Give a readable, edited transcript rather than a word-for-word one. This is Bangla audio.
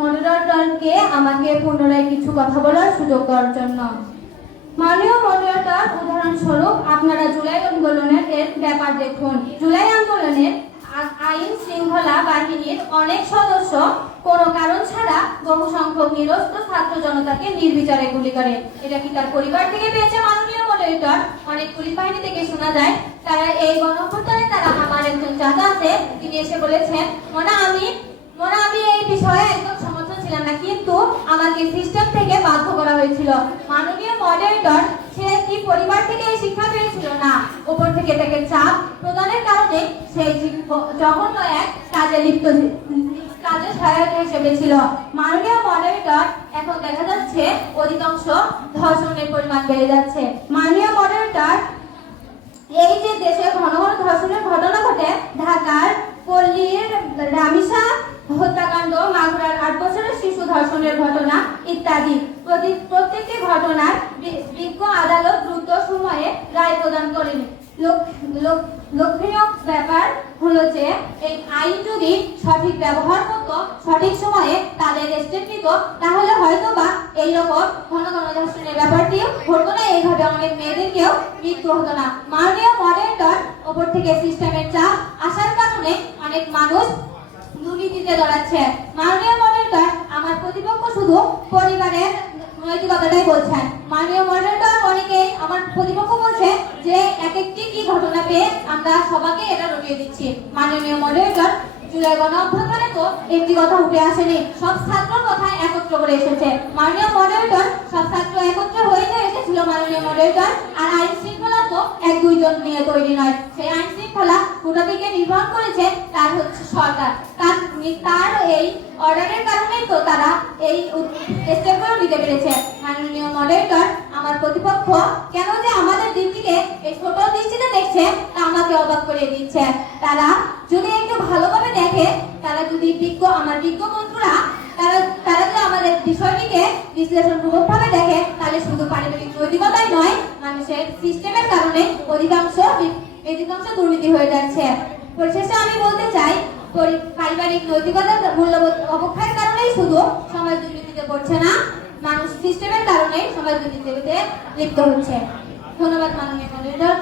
মডারেটরকে আমাকে পুনরায় কিছু কথা বলার সুযোগ দেওয়ার জন্য। মাননীয় মডারেটর, উদাহরণস্বরূপ আপনারা জুলাই আন্দোলনের ব্যাপার দেখুন। জুলাই আন্দোলনের আইন শৃঙ্খলা বাহিনীর অনেক সদস্য কোনো কারণ ছাড়া বহু সংখ্যক নিরস্ত্র ছাত্র জনতাকে নির্বিচারে গুলি করে। এটা কি তার পরিবার থেকে পেয়েছে মাননীয় মডারেটর? অনেক পুলিশ বাহিনী থেকে শোনা যায় তারা এই গণঅভ্যুত্থানে তারা আমার একজন চাচা আছে, তিনি এসে বলেছেন আমি এই বিষয়ে একদম সমর্থন ছিলাম না, কিন্তু আমাকে সিস্টেম থেকে বাধ্য করা হয়েছিল। মাননীয় মডারেটর, সে কি পরিবার থেকে এই শিক্ষা পেয়েছিল? না, উপর থেকে তাকে চাপ প্রদানের কারণে সেই জঘন্য এক কাজে সহায়ক হিসেবে ছিল। মাননীয় মডারেটর, এখন দেখা যাচ্ছে অধিকাংশ ধর্ষণের পরিমাণ বেড়ে যাচ্ছে। মাননীয় মডারেটর, এই যে দেশে ঘন ঘন ধর্ষণের ঘটনা ঘটে, ঢাকার পল্লীর রামিসা হত্যাকাণ্ড, মাগুরার 8 বছরের শিশু ধর্ষণের ঘটনা ইত্যাদি, প্রত্যেকটি ঘটনার বিজ্ঞ আদালত দ্রুত সময়ে রায় প্রদান করেনি। লক্ষণীয় ব্যাপার হলো যে এই আইন যদি সঠিক ব্যবহার করতো, সঠিক সময়ে তাদের স্টেপ নিত, তাহলে হয়তো বা এইরকম ঘন ঘন ধর্ষণের ব্যাপারটি ঘটতো না, এইভাবে অনেক মেয়েদেরকেও মৃত্যু হতো না। মাননীয় মডারেটর, ওপর থেকে সিস্টেমের চাপ আসার কারণে অনেক মানুষ দুর্নীতিতে জড়াচ্ছে। মাননীয় মডারেটর, আমার প্রতিপক্ষ শুধু পরিবারের নৈতিকতাটাই বলছেন। মাননীয় মডারেটর, অনেকেই আমার প্রতিপক্ষ বলছে যে এক একটি কি ঘটনা পেয়ে আমরা সবাইকে এটা রটিয়ে দিচ্ছি। মাননীয় মডারেটর, জুলাই গণঅভ্যুত্থানে তো একটি কথা উঠে আসেনি, সব ছাত্র কথা একত্র করে এসেছে। মাননীয় মডারেটর, সব ছাত্র একত্র হয়ে এসেছিল মাননীয় মডারেটর। আর আইন শৃঙ্খলা তো 1-2 জন নিয়ে তৈরি নয়, সেই আইন শৃঙ্খলা গোটা দিকে নির্ভর করেছে তার হচ্ছে সরকার। তার এই অর্ডারের কারণেই তো তারা এই স্টেপগুলো নিতে পেরেছে। মাননীয় মডারেটর, আমার প্রতিপক্ষ কেন যে আমাদের দিকটিকে এই ছোট দৃষ্টিতে দেখছে তা আমাকে অবাক করে দিচ্ছে। তারা যদি একটু ভালোভাবে দেখে, তারা যদি আমার বিজ্ঞ বন্ধুরা তারা যদি আমাদের বিষয়টিকে বিশ্লেষণপূর্বকভাবে দেখে, তাহলে শুধু পারিবারিক নৈতিকতাই নয়, মানুষের সিস্টেমের কারণে অধিকাংশ দুর্নীতি হয়ে যাচ্ছে। পরিশেষে আমি বলতে চাই, পারিবারিক নৈতিকতার মূল্যবোধ অবক্ষয়ের কারণেই শুধু সমাজ দুর্নীতিতে পড়ছে না, মানুষ সিস্টেমের কারণে সমাজ দুর্নীতিতে লিপ্ত হচ্ছে। ধন্যবাদ মাননীয় মডারেটর।